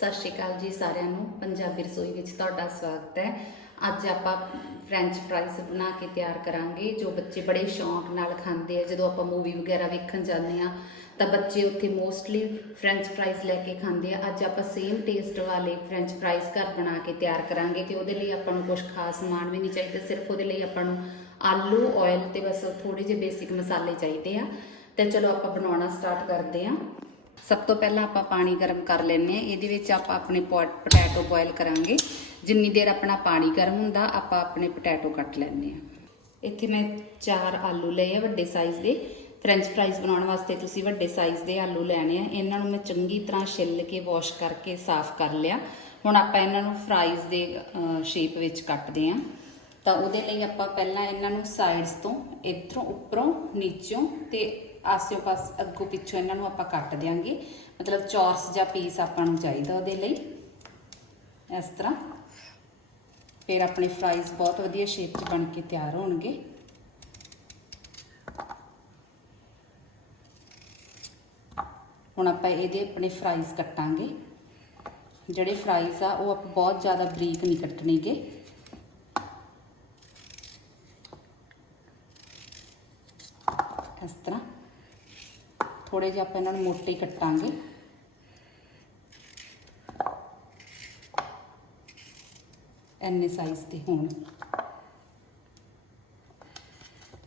ਸਤਿ ਸ਼੍ਰੀ ਅਕਾਲ ਜੀ ਸਾਰਿਆਂ ਨੂੰ। ਪੰਜਾਬੀ ਰਸੋਈ ਵਿੱਚ ਤੁਹਾਡਾ ਸਵਾਗਤ ਹੈ। ਅੱਜ ਆਪਾਂ ਫ੍ਰੈਂਚ ਫ੍ਰਾਈਜ਼ ਬਣਾ ਕੇ ਤਿਆਰ ਕਰਾਂਗੇ, ਜੋ ਬੱਚੇ ਬੜੇ ਸ਼ੌਂਕ ਨਾਲ ਖਾਂਦੇ ਆ। ਜਦੋਂ ਆਪਾਂ ਮੂਵੀ ਵਗੈਰਾ ਵੇਖਣ ਜਾਂਦੇ ਆ ਤਾਂ ਬੱਚੇ ਉੱਥੇ ਮੋਸਟਲੀ ਫ੍ਰੈਂਚ ਫ੍ਰਾਈਜ਼ ਲੈ ਕੇ ਖਾਂਦੇ ਆ। ਅੱਜ ਆਪਾਂ ਸੇਮ ਟੇਸਟ ਵਾਲੇ ਫ੍ਰੈਂਚ ਫ੍ਰਾਈਜ਼ ਘਰ ਬਣਾ ਕੇ ਤਿਆਰ ਕਰਾਂਗੇ ਤੇ ਉਹਦੇ ਲਈ ਆਪਾਂ ਨੂੰ ਕੁਝ ਖਾਸ ਸਮਾਨ ਵੀ ਨਹੀਂ ਚਾਹੀਦਾ। ਸਿਰਫ ਉਹਦੇ ਲਈ ਆਪਾਂ ਨੂੰ ਆਲੂ ਆਇਲ ਤੇ ਬਸ ਥੋੜੇ ਜਿਹੇ ਬੇਸਿਕ ਮਸਾਲੇ ਚਾਹੀਦੇ ਆ। ਤੇ ਚਲੋ ਆਪਾਂ ਬਣਾਉਣਾ ਸਟਾਰਟ ਕਰਦੇ ਆ ਸਭ ਤੋਂ ਪਹਿਲਾਂ ਆਪਾਂ ਪਾਣੀ ਗਰਮ ਕਰ ਲੈਂਦੇ ਆ ਇਹਦੇ ਵਿੱਚ ਆਪਾਂ ਆਪਣੇ ਪੋਟੈਟੋ ਬੋਇਲ ਕਰਾਂਗੇ। ਜਿੰਨੀ ਦੇਰ ਆਪਣਾ ਪਾਣੀ ਗਰਮ ਹੁੰਦਾ, ਆਪਾਂ ਆਪਣੇ ਪੋਟੈਟੋ ਕੱਟ ਲੈਂਦੇ ਆ ਇੱਥੇ ਮੈਂ ਚਾਰ ਆਲੂ ਲਏ ਆ ਵੱਡੇ ਸਾਈਜ਼ ਦੇ। ਫ੍ਰੈਂਚ ਫ੍ਰਾਈਜ਼ ਬਣਾਉਣ ਵਾਸਤੇ ਤੁਸੀਂ ਵੱਡੇ ਸਾਈਜ਼ ਦੇ ਆਲੂ ਲੈਣੇ ਆ। ਇਹਨਾਂ ਨੂੰ ਮੈਂ ਚੰਗੀ ਤਰ੍ਹਾਂ ਛਿੱਲ ਕੇ ਵਾਸ਼ ਕਰਕੇ ਸਾਫ਼ ਕਰ ਲਿਆ। ਹੁਣ ਆਪਾਂ ਇਹਨਾਂ ਨੂੰ ਫ੍ਰਾਈਜ਼ ਦੇ ਸ਼ੇਪ ਵਿੱਚ ਕੱਟਦੇ ਆ ਤਾਂ ਉਹਦੇ ਲਈ ਆਪਾਂ ਪਹਿਲਾਂ ਇਹਨਾਂ ਨੂੰ ਸਾਈਡਸ ਤੋਂ ਇੱਧਰੋਂ ਉੱਪਰੋਂ, ਨੀਚੋਂ ਤੇ ਆਸਿਓ ਪਾਸ ਅੱਗੋਂ ਪਿੱਛੋਂ ਇਹਨਾਂ ਨੂੰ ਆਪਾਂ ਕੱਟ ਦਿਆਂਗੇ। ਮਤਲਬ ਚੌਰਸ ਜਾਂ ਪੀਸ ਆਪਾਂ ਨੂੰ ਚਾਹੀਦਾ ਉਹਦੇ ਲਈ। ਇਸ ਤਰ੍ਹਾਂ। ਫਿਰ ਆਪਣੇ ਫਰਾਈਜ਼ ਬਹੁਤ ਵਧੀਆ ਸ਼ੇਪ 'ਚ ਬਣ ਕੇ ਤਿਆਰ ਹੋਣਗੇ। ਹੁਣ ਆਪਾਂ ਇਹਦੇ ਆਪਣੇ ਫਰਾਈਜ਼ ਕੱਟਾਂਗੇ। ਜਿਹੜੇ ਫਰਾਈਜ਼ ਆ, ਉਹ ਆਪਾਂ ਬਹੁਤ ਜ਼ਿਆਦਾ ਬਰੀਕ ਨਹੀਂ ਕੱਟਣੇਗੇ। ਇਸ ਤਰ੍ਹਾਂ। ਥੋੜੇ ਜਿਹਾ ਆਪਾਂ ਇਹਨਾਂ ਨੂੰ ਮੋਟੇ ਕੱਟਾਂਗੇ। ਐਨੇ ਸਾਈਜ਼ ਦੇ ਹੋਣ।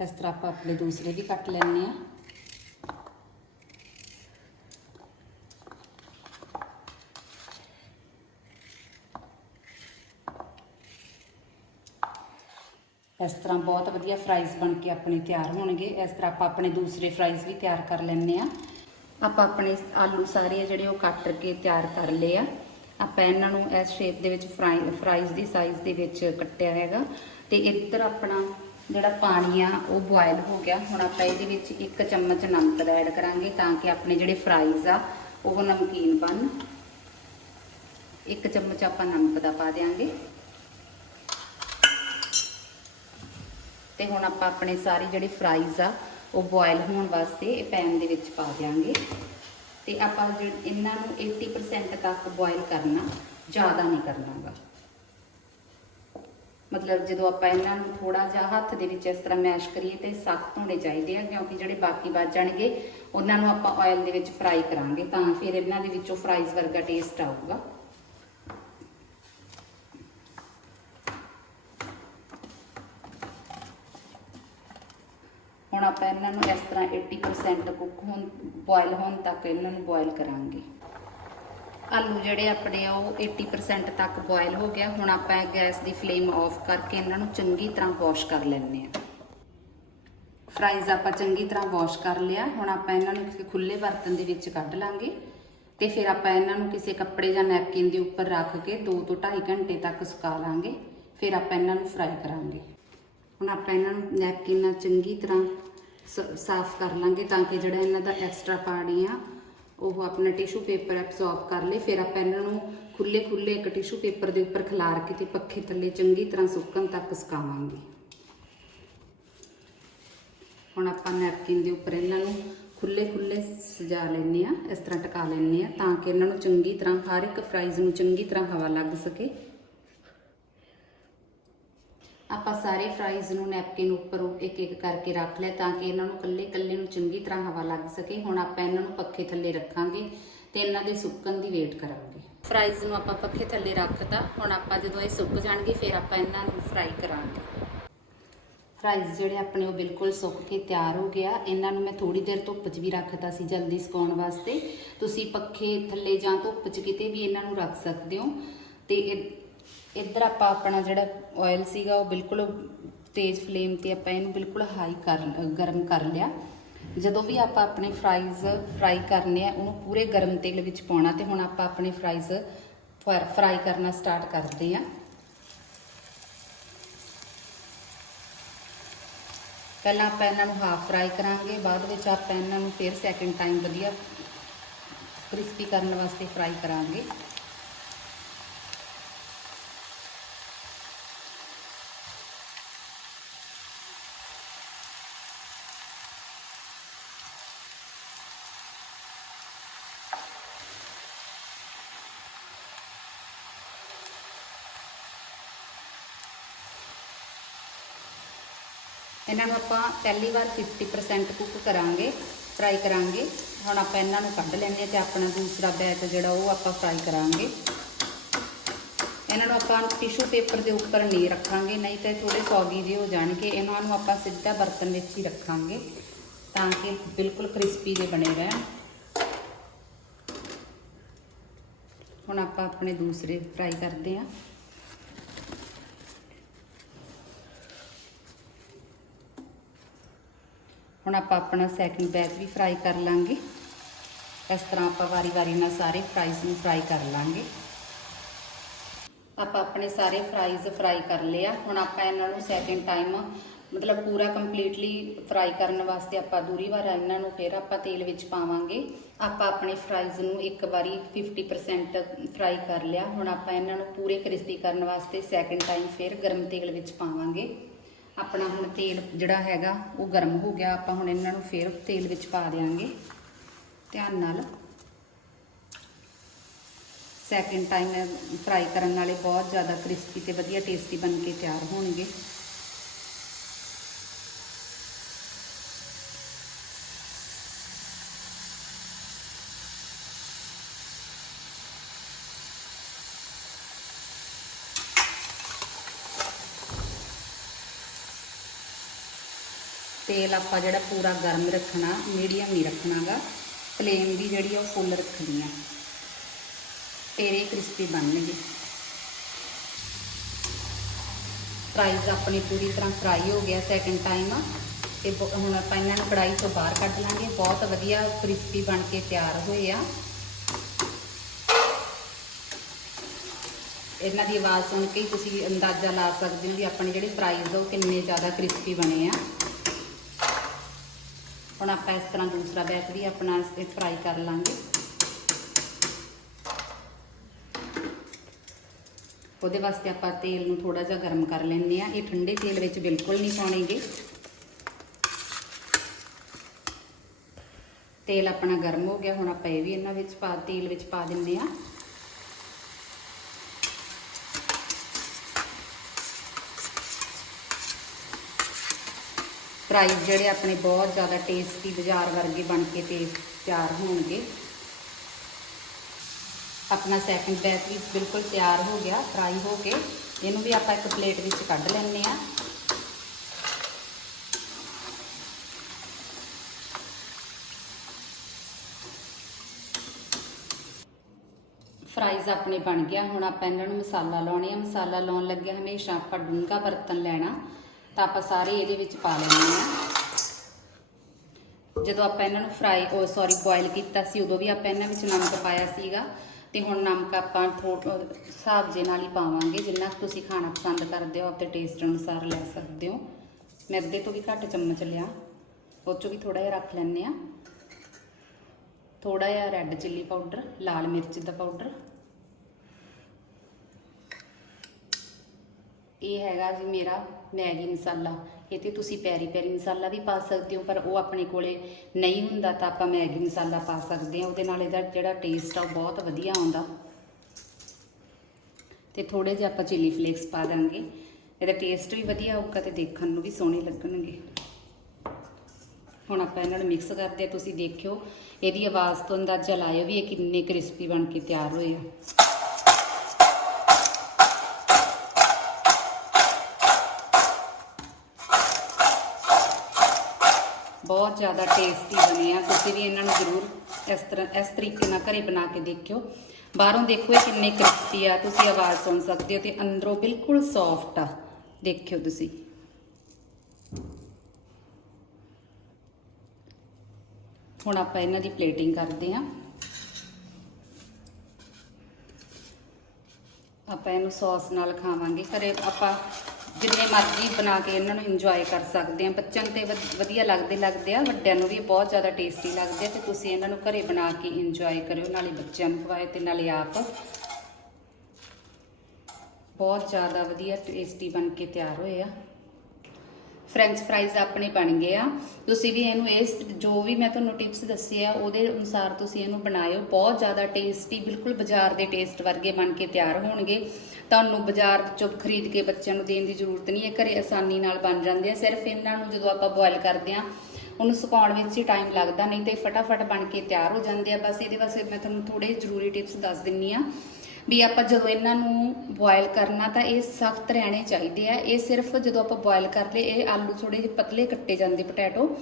ਇਸ ਤਰ੍ਹਾਂ ਆਪਾਂ ਆਪਣੇ ਦੂਸਰੇ ਵੀ ਕੱਟ ਲੈਣੇ ਆ ਇਸ ਤਰ੍ਹਾਂ ਬਹੁਤ ਵਧੀਆ ਫਰਾਈਜ਼ ਬਣ ਕੇ ਆਪਣੇ ਤਿਆਰ ਹੋਣਗੇ। ਇਸ ਤਰ੍ਹਾਂ ਆਪਾਂ ਆਪਣੇ ਦੂਸਰੇ ਫਰਾਈਜ਼ ਵੀ ਤਿਆਰ ਕਰ ਲੈਣੇ ਆ ਆਪਾਂ ਆਪਣੇ ਆਲੂ ਸਾਰੇ ਆ ਜਿਹੜੇ ਉਹ ਕੱਟ ਕੇ ਤਿਆਰ ਕਰ ਲਏ ਆ। ਆਪਾਂ ਇਹਨਾਂ ਨੂੰ ਇਸ ਸ਼ੇਪ ਦੇ ਵਿੱਚ ਫਰਾਈ ਫਰਾਈਜ਼ ਦੀ ਸਾਈਜ਼ ਦੇ ਵਿੱਚ ਕੱਟਿਆ ਹੈਗਾ। ਤੇ ਇੱਧਰ ਆਪਣਾ ਜਿਹੜਾ ਪਾਣੀ ਆ, ਉਹ ਬੋਇਲ ਹੋ ਗਿਆ। ਹੁਣ ਆਪਾਂ ਇਹਦੇ ਵਿੱਚ ਇੱਕ ਚਮਚ ਨਮਕ ਦਾ ਐਡ ਕਰਾਂਗੇ ਤਾਂ ਕਿ ਆਪਣੇ ਜਿਹੜੇ ਫਰਾਈਜ਼ ਆ, ਉਹ ਨਮਕੀਨ ਬਣ। ਇੱਕ ਚਮਚ ਆਪਾਂ ਨਮਕ ਦਾ ਪਾ ਦਿਆਂਗੇ। ਤੇ ਹੁਣ ਆਪਾਂ ਆਪਣੇ ਸਾਰੇ ਜਿਹੜੇ ਫਰਾਈਜ਼ ਆ, ਉਹ ਬੋਇਲ ਹੋਣ ਵਾਸਤੇ ਇਹ ਪੈਨ ਦੇ ਵਿੱਚ ਪਾ ਦਿਆਂਗੇ। ਤੇ ਆਪਾਂ ਜੇ ਇਹਨਾਂ ਨੂੰ 80% ਤੱਕ ਬੋਇਲ ਕਰਨਾ, ਜ਼ਿਆਦਾ ਨਹੀਂ ਕਰਨਾਗਾ ਮਤਲਬ ਜਦੋਂ ਆਪਾਂ ਇਹਨਾਂ ਨੂੰ ਥੋੜਾ ਜਿਹਾ ਹੱਥ ਦੇ ਵਿੱਚ ਇਸ ਤਰ੍ਹਾਂ ਮੈਸ਼ ਕਰੀਏ ਤੇ ਸਖਤ ਹੋਣੇ ਚਾਹੀਦੇ ਆ, ਕਿਉਂਕਿ ਜਿਹੜੇ ਬਾਕੀ ਬਚ ਜਾਣਗੇ, ਉਹਨਾਂ ਨੂੰ ਆਪਾਂ ਆਇਲ ਦੇ ਵਿੱਚ ਫਰਾਈ ਕਰਾਂਗੇ ਤਾਂ ਫਿਰ ਇਹਨਾਂ ਦੇ ਵਿੱਚੋਂ ਫਰਾਈਜ਼ ਵਰਗਾ ਟੇਸਟ ਆਊਗਾ। ਹੁਣ ਆਪਾਂ ਇਹਨਾਂ ਨੂੰ ਇਸ ਤਰ੍ਹਾਂ 80% ਕੁੱਕ ਹੋਣ ਬੋਇਲ ਹੋਣ ਤੱਕ ਇਹਨਾਂ ਨੂੰ ਬੋਇਲ ਕਰਾਂਗੇ। ਆਲੂ ਜਿਹੜੇ ਆਪਣੇ ਆ, ਉਹ 80% ਤੱਕ ਬੋਇਲ ਹੋ ਗਿਆ। ਹੁਣ ਆਪਾਂ ਗੈਸ ਦੀ ਫਲੇਮ ਆਫ ਕਰਕੇ ਇਹਨਾਂ ਨੂੰ ਚੰਗੀ ਤਰ੍ਹਾਂ ਵਾਸ਼ ਕਰ ਲੈਣੇ ਆ ਫਰਾਈਜ਼ ਆਪਾਂ ਚੰਗੀ ਤਰ੍ਹਾਂ ਵਾਸ਼ ਕਰ ਲਿਆ। ਹੁਣ ਆਪਾਂ ਇਹਨਾਂ ਨੂੰ ਕਿਸੇ ਖੁੱਲੇ ਬਰਤਨ ਦੇ ਵਿੱਚ ਕੱਢ ਲਾਂਗੇ। ਤੇ ਫਿਰ ਆਪਾਂ ਇਹਨਾਂ ਨੂੰ ਕਿਸੇ ਕੱਪੜੇ ਜਾਂ ਨੈਪਕਿਨ ਦੇ ਉੱਪਰ ਰੱਖ ਕੇ 2 ਤੋਂ 2.5 ਘੰਟੇ ਤੱਕ ਸੁਕਾ ਲਾਂਗੇ। ਫਿਰ ਆਪਾਂ ਇਹਨਾਂ ਨੂੰ ਫਰਾਈ ਕਰਾਂਗੇ। ਹੁਣ ਆਪਾਂ ਇਹਨਾਂ ਨੂੰ ਨੈਪਕਿਨ ਨਾਲ ਚੰਗੀ ਤਰ੍ਹਾਂ ਸਾਫ਼ ਕਰ ਲਾਂਗੇ ਤਾਂ ਕਿ ਜਿਹੜਾ ਇਹਨਾਂ ਦਾ ਐਕਸਟਰਾ ਪਾਣੀ ਆ, ਉਹ ਆਪਣਾ ਟਿਸ਼ੂ ਪੇਪਰ ਐਬਜ਼ੌਰਬ ਕਰ ਲੇ, ਫਿਰ ਆਪਾਂ ਇਹਨਾਂ ਨੂੰ ਖੁੱਲੇ ਖੁੱਲੇ ਇੱਕ ਟਿਸ਼ੂ ਪੇਪਰ ਦੇ ਉੱਪਰ ਖਿਲਾਰ ਕੇ ਤੇ ਪੱਖੇ ਥੱਲੇ ਚੰਗੀ ਤਰ੍ਹਾਂ ਸੁੱਕਣ ਤੱਕ ਸੁਕਾਵਾਂਗੇ। ਹੁਣ ਆਪਾਂ ਨੈਪਕਿਨ ਦੇ ਉੱਪਰ ਇਹਨਾਂ ਨੂੰ ਖੁੱਲੇ ਖੁੱਲੇ ਸਜਾ ਲੈਣੇ ਆ ਇਸ ਤਰ੍ਹਾਂ ਟਿਕਾ ਲੈਣੇ ਆ ਤਾਂ ਕਿ ਇਹਨਾਂ ਨੂੰ ਚੰਗੀ ਤਰ੍ਹਾਂ, ਹਰ ਇੱਕ ਫਰਾਈਜ਼ ਨੂੰ ਚੰਗੀ ਤਰ੍ਹਾਂ ਹਵਾ ਲੱਗ ਸਕੇ। ਆਪਾਂ ਸਾਰੇ ਫਰਾਈਜ਼ ਨੂੰ ਨੈਪਕਿਨ ਉੱਪਰੋਂ ਇੱਕ ਇੱਕ ਕਰਕੇ ਰੱਖ ਲਿਆ ਤਾਂ ਕਿ ਇਹਨਾਂ ਨੂੰ ਕੱਲੇ ਕੱਲੇ ਨੂੰ ਚੰਗੀ ਤਰ੍ਹਾਂ ਹਵਾ ਲੱਗ ਸਕੇ। ਹੁਣ ਆਪਾਂ ਇਹਨਾਂ ਨੂੰ ਪੱਖੇ ਥੱਲੇ ਰੱਖਾਂਗੇ ਤੇ ਇਹਨਾਂ ਦੇ ਸੁੱਕਣ ਦੀ ਵੇਟ ਕਰਾਂਗੇ। ਫਰਾਈਜ਼ ਨੂੰ ਆਪਾਂ ਪੱਖੇ ਥੱਲੇ ਰੱਖਤਾ। ਹੁਣ ਆਪਾਂ ਜਦੋਂ ਇਹ ਸੁੱਕ ਜਾਣਗੇ, ਫਿਰ ਆਪਾਂ ਇਹਨਾਂ ਨੂੰ ਫਰਾਈ ਕਰਾਂਗੇ। ਫਰਾਈਜ਼ ਜਿਹੜੇ ਆਪਣੇ ਉਹ ਬਿਲਕੁਲ ਸੁੱਕ ਕੇ ਤਿਆਰ ਹੋ ਗਿਆ। ਇਹਨਾਂ ਨੂੰ ਮੈਂ ਥੋੜੀ ਦੇਰ ਧੁੱਪ 'ਚ ਵੀ ਰੱਖਤਾ ਸੀ ਜਲਦੀ ਸੁਕਾਉਣ ਵਾਸਤੇ। ਤੁਸੀਂ ਪੱਖੇ ਥੱਲੇ ਜਾਂ ਧੁੱਪ 'ਚ ਕਿਤੇ ਵੀ ਇਹਨਾਂ ਨੂੰ ਰੱਖ ਸਕਦੇ ਹੋ। ਤੇ ਇੱਧਰ ਆਪਾਂ ਆਪਣਾ ਜਿਹੜਾ ਆਇਲ ਸੀਗਾ ਉਹ ਬਿਲਕੁਲ ਤੇਜ਼ ਫਲੇਮ ਤੇ ਆਪਾਂ ਇਹਨੂੰ ਬਿਲਕੁਲ ਹਾਈ ਕਰ ਗਰਮ ਕਰ ਲਿਆ। ਜਦੋਂ ਵੀ ਆਪਾਂ ਆਪਣੇ ਫਰਾਈਜ਼ ਫਰਾਈ ਕਰਨੇ ਆ, ਉਹਨੂੰ ਪੂਰੇ ਗਰਮ ਤੇਲ ਵਿੱਚ ਪਾਉਣਾ ਤੇ ਹੁਣ ਆਪਾਂ ਆਪਣੇ ਫਰਾਈਜ਼ ਫਰਾਈ ਕਰਨਾ ਸਟਾਰਟ ਕਰਦੇ ਆ। ਪਹਿਲਾਂ ਆਪਾਂ ਇਹਨਾਂ ਨੂੰ ਹਾਫ ਫਰਾਈ ਕਰਾਂਗੇ, ਬਾਅਦ ਵਿੱਚ ਆਪਾਂ ਇਹਨਾਂ ਨੂੰ ਫਿਰ ਸੈਕਿੰਡ ਟਾਈਮ ਵਧੀਆ ਕ੍ਰਿਸਪੀ ਕਰਨ ਵਾਸਤੇ ਫਰਾਈ ਕਰਾਂਗੇ। ਇਹਨਾਂ ਨੂੰ ਆਪਾਂ ਪਹਿਲੀ ਵਾਰ 50% ਕੁੱਕ ਕਰਾਂਗੇ ਫਰਾਈ ਕਰਾਂਗੇ। ਹੁਣ ਆਪਾਂ ਇਹਨਾਂ ਨੂੰ ਕੱਢ ਲੈਂਦੇ ਹਾਂ ਤੇ ਆਪਣਾ ਦੂਸਰਾ ਬੈਚ ਜਿਹੜਾ ਉਹ ਆਪਾਂ ਫਰਾਈ ਕਰਾਂਗੇ। ਇਹਨਾਂ ਨੂੰ ਆਪਾਂ ਟਿਸ਼ੂ ਪੇਪਰ ਦੇ ਉੱਪਰ ਨਹੀਂ ਰੱਖਾਂਗੇ, ਨਹੀਂ ਤਾਂ ਥੋੜੇ ਸੌਗੀ ਜਿਹੇ ਹੋ ਜਾਣਗੇ। ਇਹਨਾਂ ਨੂੰ ਆਪਾਂ ਸਿੱਧਾ ਬਰਤਨ ਵਿੱਚ ਹੀ ਰੱਖਾਂਗੇ ਤਾਂ ਕਿ ਬਿਲਕੁਲ ਕ੍ਰਿਸਪੀ ਜਿਹੇ ਬਣੇ ਰਹਿਣ। ਹੁਣ ਆਪਾਂ ਆਪਣੇ ਦੂਸਰੇ ਫਰਾਈ ਕਰਦੇ ਹਾਂ। ਹੁਣ ਆਪਾਂ ਆਪਣਾ ਸੈਕਿੰਡ ਬੈਚ ਵੀ ਫਰਾਈ ਕਰ ਲਾਂਗੇ। ਇਸ ਤਰ੍ਹਾਂ ਆਪਾਂ ਵਾਰੀ-ਵਾਰੀ ਨਾਲ ਸਾਰੇ ਫਰਾਈਜ਼ ਨੂੰ ਫਰਾਈ ਕਰ ਲਾਂਗੇ। ਆਪਾਂ ਆਪਣੇ ਸਾਰੇ ਫਰਾਈਜ਼ ਫਰਾਈ ਕਰ ਲਿਆ ਹੁਣ ਆਪਾਂ ਇਹਨਾਂ ਨੂੰ ਸੈਕਿੰਡ ਟਾਈਮ ਮਤਲਬ ਪੂਰਾ ਕੰਪਲੀਟਲੀ ਫਰਾਈ ਕਰਨ ਵਾਸਤੇ ਆਪਾਂ ਦੂਰੀ ਵਾਰ ਇਹਨਾਂ ਨੂੰ ਫਿਰ ਆਪਾਂ ਤੇਲ ਵਿੱਚ ਪਾਵਾਂਗੇ। ਆਪਾਂ ਆਪਣੇ ਫਰਾਈਜ਼ ਨੂੰ ਇੱਕ ਵਾਰੀ 50% ਫਰਾਈ ਕਰ ਲਿਆ। ਹੁਣ ਆਪਾਂ ਇਹਨਾਂ ਨੂੰ ਪੂਰੇ ਕ੍ਰਿਸਪੀ ਕਰਨ ਵਾਸਤੇ ਸੈਕਿੰਡ ਟਾਈਮ ਫਿਰ ਗਰਮ ਤੇਲ ਵਿੱਚ ਪਾਵਾਂਗੇ। ਆਪਣਾ ਹੁਣ ਤੇਲ ਜਿਹੜਾ ਹੈਗਾ, ਉਹ ਗਰਮ ਹੋ ਗਿਆ। ਆਪਾਂ ਹੁਣ ਇਹਨਾਂ ਨੂੰ ਫਿਰ ਤੇਲ ਵਿੱਚ ਪਾ ਦੇਵਾਂਗੇ ਧਿਆਨ ਨਾਲ। ਸੈਕਿੰਡ ਟਾਈਮ ਫਰਾਈ ਕਰਨ ਵਾਲੇ ਬਹੁਤ ਜ਼ਿਆਦਾ ਕ੍ਰਿਸਪੀ ਤੇ ਵਧੀਆ ਟੇਸਟੀ ਬਣ ਕੇ ਤਿਆਰ ਹੋਣਗੇ। ਤੇਲ ਆਪਾਂ ਜਿਹੜਾ ਪੂਰਾ ਗਰਮ ਰੱਖਣਾ ਮੀਡੀਅਮ ਨਹੀਂ ਰੱਖਣਾਗਾ। ਫਲੇਮ ਦੀ ਜਿਹੜੀ ਆ ਉਹ ਫੁੱਲ ਰੱਖਣੀ ਆ। ਤੇਰੇ ਕ੍ਰਿਸਪੀ ਬਣਨਗੇ। ਫਰਾਈਜ਼ ਆਪਣੀ ਪੂਰੀ ਤਰ੍ਹਾਂ ਫਰਾਈ ਹੋ ਗਿਆ ਸੈਕਿੰਡ ਟਾਈਮ ਤੇ ਬ- ਹੁਣ ਆਪਾਂ ਇਹਨਾਂ ਨੂੰ ਕੜਾਈ ਤੋਂ ਬਾਹਰ ਕੱਢ ਲਾਂਗੇ। ਬਹੁਤ ਵਧੀਆ ਕ੍ਰਿਸਪੀ ਬਣ ਕੇ ਤਿਆਰ ਹੋਏ ਆ। ਇਹਨਾਂ ਦੀ ਆਵਾਜ਼ ਸੁਣ ਕੇ ਹੀ ਤੁਸੀਂ ਅੰਦਾਜ਼ਾ ਲਾ ਸਕਦੇ ਹੋ ਵੀ ਆਪਣੇ ਜਿਹੜੇ ਫਰਾਈਜ਼ ਉਹ ਕਿੰਨੇ ਜ਼ਿਆਦਾ ਕ੍ਰਿਸਪੀ ਬਣੇ ਆ। ਹੁਣ ਆਪਾਂ ਇਸ ਤਰ੍ਹਾਂ ਦੂਸਰਾ ਬੈਚ ਵੀ ਆਪਣਾ ਫਰਾਈ ਕਰ ਲਾਂਗੇ। ਉਹਦੇ ਵਾਸਤੇ ਆਪਾਂ ਤੇਲ ਨੂੰ ਥੋੜਾ ਜਿਹਾ ਗਰਮ ਕਰ ਲੈਂਦੇ ਆ ਇਹ ਠੰਡੇ ਤੇਲ ਵਿੱਚ ਬਿਲਕੁਲ ਨਹੀਂ ਪਾਉਣੇਗੇ। ਤੇਲ ਆਪਣਾ ਗਰਮ ਹੋ ਗਿਆ। ਹੁਣ ਆਪਾਂ ਇਹ ਵੀ ਇਹਨਾਂ ਵਿੱਚ ਪਾ ਤੇਲ ਵਿੱਚ ਪਾ ਦਿੰਦੇ ਆ ਫਰਾਈਜ਼ ਜਿਹੜੇ ਆਪਣੇ ਬਹੁਤ ਜ਼ਿਆਦਾ ਟੇਸਟੀ ਬਾਜ਼ਾਰ ਵਰਗੇ ਬਣ ਕੇ ਤੇ ਤਿਆਰ ਹੋਣਗੇ। ਆਪਣਾ ਸੈਕਿੰਡ ਬੈਚ ਵੀ ਬਿਲਕੁਲ ਤਿਆਰ ਹੋ ਗਿਆ ਫਰਾਈ ਹੋ ਕੇ। ਇਹਨੂੰ ਵੀ ਆਪਾਂ ਇੱਕ ਪਲੇਟ ਵਿੱਚ ਕੱਢ ਲੈਂਦੇ ਆ ਫਰਾਈਜ਼ ਆਪਣੇ ਬਣ ਗਿਆ। ਹੁਣ ਆਪਾਂ ਇਹਨਾਂ ਨੂੰ ਮਸਾਲਾ ਲਾਉਣੇ ਆ। ਮਸਾਲਾ ਲਾਉਣ ਲੱਗਿਆ ਹਮੇਸ਼ਾ ਆਪਾਂ ਡੂੰਘਾ ਬਰਤਨ ਲੈਣਾ। ਤਾਂ ਆਪਾਂ ਸਾਰੇ ਇਹਦੇ ਵਿੱਚ ਪਾ ਲੈਣੇ ਆ ਜਦੋਂ ਆਪਾਂ ਇਹਨਾਂ ਨੂੰ ਫਰਾਈ ਉਹ ਸੌਰੀ ਬੋਇਲ ਕੀਤਾ ਸੀ, ਉਦੋਂ ਵੀ ਆਪਾਂ ਇਹਨਾਂ ਵਿੱਚ ਨਮਕ ਪਾਇਆ ਸੀਗਾ। ਤੇ ਹੁਣ ਨਮਕ ਆਪਾਂ ਥੋੜਾ ਹਿਸਾਬ ਜੇ ਨਾਲ ਹੀ ਪਾਵਾਂਗੇ, ਜਿੰਨਾ ਤੁਸੀਂ ਖਾਣਾ ਪਸੰਦ ਕਰਦੇ ਹੋ ਆਪਣੇ ਟੇਸਟ ਅਨੁਸਾਰ ਲੈ ਸਕਦੇ ਹੋ। ਮੈਂ ਅੱਧੇ ਤੋਂ ਵੀ ਘੱਟ ਚਮਚ ਲਿਆ। ਉਹ ਚੋਂ ਵੀ ਥੋੜਾ ਜਿਹਾ ਰੱਖ ਲੈਂਦੇ ਆ ਥੋੜਾ ਜਿਹਾ ਰੈੱਡ ਚਿੱਲੀ ਪਾਊਡਰ ਲਾਲ ਮਿਰਚ ਦਾ ਪਾਊਡਰ ਇਹ ਹੈਗਾ ਜੀ ਮੇਰਾ ਮੈਗੀ ਮਸਾਲਾ। ਇਹ ਤੇ ਤੁਸੀਂ ਪੈਰੀ ਪੈਰੀ ਮਸਾਲਾ ਵੀ ਪਾ ਸਕਦੇ ਹੋ, ਪਰ ਉਹ ਆਪਣੇ ਕੋਲੇ ਨਹੀਂ ਹੁੰਦਾ ਤਾਂ ਆਪਾਂ ਮੈਗੀ ਮਸਾਲਾ ਪਾ ਸਕਦੇ ਹਾਂ। ਉਹਦੇ ਨਾਲ ਇਹਦਾ ਜਿਹੜਾ ਟੇਸਟ ਆ ਉਹ ਬਹੁਤ ਵਧੀਆ ਆਉਂਦਾ। ਤੇ ਥੋੜੇ ਜਿਹਾ ਆਪਾਂ ਚਿੱਲੀ ਫਲੇਕਸ ਪਾ ਦਾਂਗੇ। ਇਹਦਾ ਟੇਸਟ ਵੀ ਵਧੀਆ ਆਊਗਾ ਤੇ ਦੇਖਣ ਨੂੰ ਵੀ ਸੋਹਣੇ ਲੱਗਣਗੇ। ਹੁਣ ਆਪਾਂ ਇਹਨਾਂ ਨੂੰ ਮਿਕਸ ਕਰਦੇ ਆ ਤੁਸੀਂ ਦੇਖਿਓ, ਇਹਦੀ ਆਵਾਜ਼ ਤੋਂ ਅੰਦਾਜ਼ਾ ਲਾਇਓ ਵੀ ਇਹ ਕਿੰਨੇ ਕ੍ਰਿਸਪੀ ਬਣ ਕੇ ਤਿਆਰ ਹੋਏ ਆ। ਬਹੁਤ ਜ਼ਿਆਦਾ ਟੇਸਟੀ ਬਣੇ ਆ। ਤੁਸੀਂ ਵੀ ਇਹਨਾਂ ਨੂੰ ਜ਼ਰੂਰ ਇਸ ਤਰ੍ਹਾਂ, ਇਸ ਤਰੀਕੇ ਨਾਲ ਘਰੇ ਬਣਾ ਕੇ ਦੇਖਿਓ। ਬਾਹਰੋਂ ਦੇਖੋ ਇਹ ਕਿੰਨੇ ਕ੍ਰਿਸਪੀ ਆ। ਤੁਸੀਂ ਆਵਾਜ਼ ਸੁਣ ਸਕਦੇ ਹੋ ਤੇ ਅੰਦਰੋਂ ਬਿਲਕੁਲ ਸੌਫਟ ਆ। ਦੇਖਿਓ ਤੁਸੀਂ। ਹੁਣ ਆਪਾਂ ਇਹਨਾਂ ਦੀ ਪਲੇਟਿੰਗ ਕਰਦੇ ਹਾਂ। ਆਪਾਂ ਇਹਨੂੰ ਸੌਸ ਨਾਲ ਖਾਵਾਂਗੇ। ਘਰੇ ਆਪਾਂ ਜਿੰਨੇ ਮਰਜ਼ੀ ਬਣਾ ਕੇ ਇਹਨਾਂ ਨੂੰ ਇੰਜੋਏ ਕਰ ਸਕਦੇ ਆ। ਬੱਚਿਆਂ ਨੂੰ ਤੇ ਵਧ- ਵਧੀਆ ਲੱਗਦੇ ਲੱਗਦੇ ਆ। ਵੱਡਿਆਂ ਨੂੰ ਵੀ ਬਹੁਤ ਜ਼ਿਆਦਾ ਟੇਸਟੀ ਲੱਗਦੇ ਆ ਤੇ ਤੁਸੀਂ ਇਹਨਾਂ ਨੂੰ ਘਰੇ ਬਣਾ ਕੇ ਇੰਜੋਏ ਕਰਿਓ, ਨਾਲੇ ਬੱਚਿਆਂ ਨੂੰ ਖਵਾਏ ਤੇ ਨਾਲੇ ਆਪ ਬਹੁਤ ਜ਼ਿਆਦਾ ਵਧੀਆ ਟੇਸਟੀ ਬਣ ਕੇ ਤਿਆਰ ਹੋਏ ਆ। ਫ੍ਰੈਂਚ ਫਰਾਈਜ਼ ਆਪਣੇ ਬਣ ਗਏ ਆ। ਤੁਸੀਂ ਵੀ ਇਹਨੂੰ ਇਸ, ਜੋ ਵੀ ਮੈਂ ਤੁਹਾਨੂੰ ਟਿਪਸ ਦੱਸੇ ਆ, ਉਹਦੇ ਅਨੁਸਾਰ ਤੁਸੀਂ ਇਹਨੂੰ ਬਣਾਇਓ। ਬਹੁਤ ਜ਼ਿਆਦਾ ਟੇਸਟੀ ਬਿਲਕੁਲ ਬਾਜ਼ਾਰ ਦੇ ਟੇਸਟ ਵਰਗੇ ਬਣ ਕੇ ਤਿਆਰ ਹੋਣਗੇ। ਤੁਹਾਨੂੰ ਬਾਜ਼ਾਰ ਚੋਂ ਖਰੀਦ ਕੇ ਬੱਚਿਆਂ ਨੂੰ ਦੇਣ ਦੀ ਜ਼ਰੂਰਤ ਨਹੀਂ ਹੈ, ਘਰੇ ਆਸਾਨੀ ਨਾਲ ਬਣ ਜਾਂਦੇ ਆ। ਸਿਰਫ ਇਹਨਾਂ ਨੂੰ ਜਦੋਂ ਆਪਾਂ ਬੋਇਲ ਕਰਦੇ ਆ ਉਹਨੂੰ ਸੁਕਾਉਣ ਵਿੱਚ ਹੀ ਟਾਈਮ ਲੱਗਦਾ, ਨਹੀਂ ਤੇ ਫਟਾਫਟ ਬਣ ਕੇ ਤਿਆਰ ਹੋ ਜਾਂਦੇ ਆ। ਬਸ ਇਹਦੇ ਵਾਸਤੇ ਮੈਂ ਤੁਹਾਨੂੰ ਥੋੜੇ ਜ਼ਰੂਰੀ ਟਿਪਸ ਦੱਸ ਦਿੰਨੀ ਆ ਵੀ ਆਪਾਂ ਜਦੋਂ ਇਹਨਾਂ ਨੂੰ ਬੋਇਲ ਕਰਨਾ ਤਾਂ ਇਹ ਸਖਤ ਰਹਿਣੇ ਚਾਹੀਦੇ ਆ। ਇਹ ਸਿਰਫ ਜਦੋਂ ਆਪਾਂ ਬੋਇਲ ਕਰ ਲਏ ਇਹ ਆਲੂ ਥੋੜੇ ਜਿਹੇ ਪਤਲੇ ਕੱਟੇ ਜਾਂਦੇ ਪੋਟੈਟੋ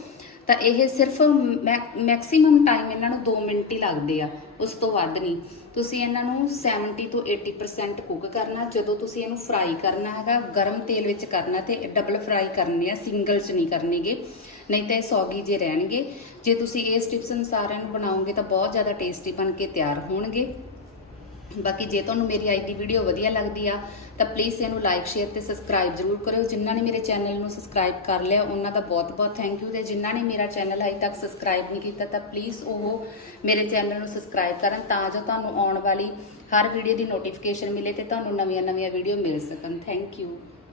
ਤਾਂ ਇਹ ਸਿਰਫ ਮੈਕਸਿਮਮ ਟਾਈਮ ਇਹਨਾਂ ਨੂੰ 2 ਮਿੰਟ ਹੀ ਲੱਗਦੇ ਆ, ਉਸ ਤੋਂ ਵੱਧ ਨਹੀਂ। ਤੁਸੀਂ ਇਹਨਾਂ ਨੂੰ 70 ਤੋਂ 80% ਕੁੱਕ ਕਰਨਾ, ਜਦੋਂ ਤੁਸੀਂ ਇਹਨੂੰ ਫਰਾਈ ਕਰਨਾ ਹੈਗਾ, ਗਰਮ ਤੇਲ ਵਿੱਚ ਕਰਨਾ ਤੇ ਡਬਲ ਫਰਾਈ ਕਰਨੇ ਆ ਸਿੰਗਲ 'ਚ ਨਹੀਂ ਕਰਨੇਗੇ, ਨਹੀਂ ਤਾਂ ਇਹ ਸੌਗੀ ਜੇ ਰਹਿਣਗੇ। ਜੇ ਤੁਸੀਂ ਇਸ ਟਿਪਸ ਅਨੁਸਾਰ ਇਹਨੂੰ ਬਣਾਓਗੇ ਤਾਂ ਬਹੁਤ ਜ਼ਿਆਦਾ ਟੇਸਟੀ ਬਣ ਕੇ ਤਿਆਰ ਹੋਣਗੇ। ਬਾਕੀ ਜੇ ਤੁਹਾਨੂੰ ਮੇਰੀ ਅੱਜ ਦੀ ਵੀਡੀਓ ਵਧੀਆ ਲੱਗਦੀ ਆ, ਤਾਂ ਪਲੀਜ਼ ਇਹਨੂੰ ਲਾਈਕ ਸ਼ੇਅਰ ਤੇ ਸਬਸਕ੍ਰਾਈਬ ਜ਼ਰੂਰ ਕਰਿਓ। ਜਿਨ੍ਹਾਂ ਨੇ ਮੇਰੇ ਚੈਨਲ ਨੂੰ ਸਬਸਕ੍ਰਾਈਬ ਕਰ ਲਿਆ, ਉਹਨਾਂ ਦਾ ਬਹੁਤ-ਬਹੁਤ ਥੈਂਕ ਯੂ ਤੇ ਜਿਨ੍ਹਾਂ ਨੇ ਮੇਰਾ ਚੈਨਲ ਅਜੇ ਤੱਕ ਸਬਸਕ੍ਰਾਈਬ ਨਹੀਂ ਕੀਤਾ, ਤਾਂ ਪਲੀਜ਼ ਉਹ ਮੇਰੇ ਚੈਨਲ ਨੂੰ ਸਬਸਕ੍ਰਾਈਬ ਕਰਨ ਤਾਂ ਜੋ ਤੁਹਾਨੂੰ ਆਉਣ ਵਾਲੀ ਹਰ ਵੀਡੀਓ ਦੀ ਨੋਟੀਫਿਕੇਸ਼ਨ ਮਿਲੇ ਤੇ ਤੁਹਾਨੂੰ ਨਵੀਆਂ-ਨਵੀਆਂ ਵੀਡੀਓ ਮਿਲ ਸਕਣ। Thank you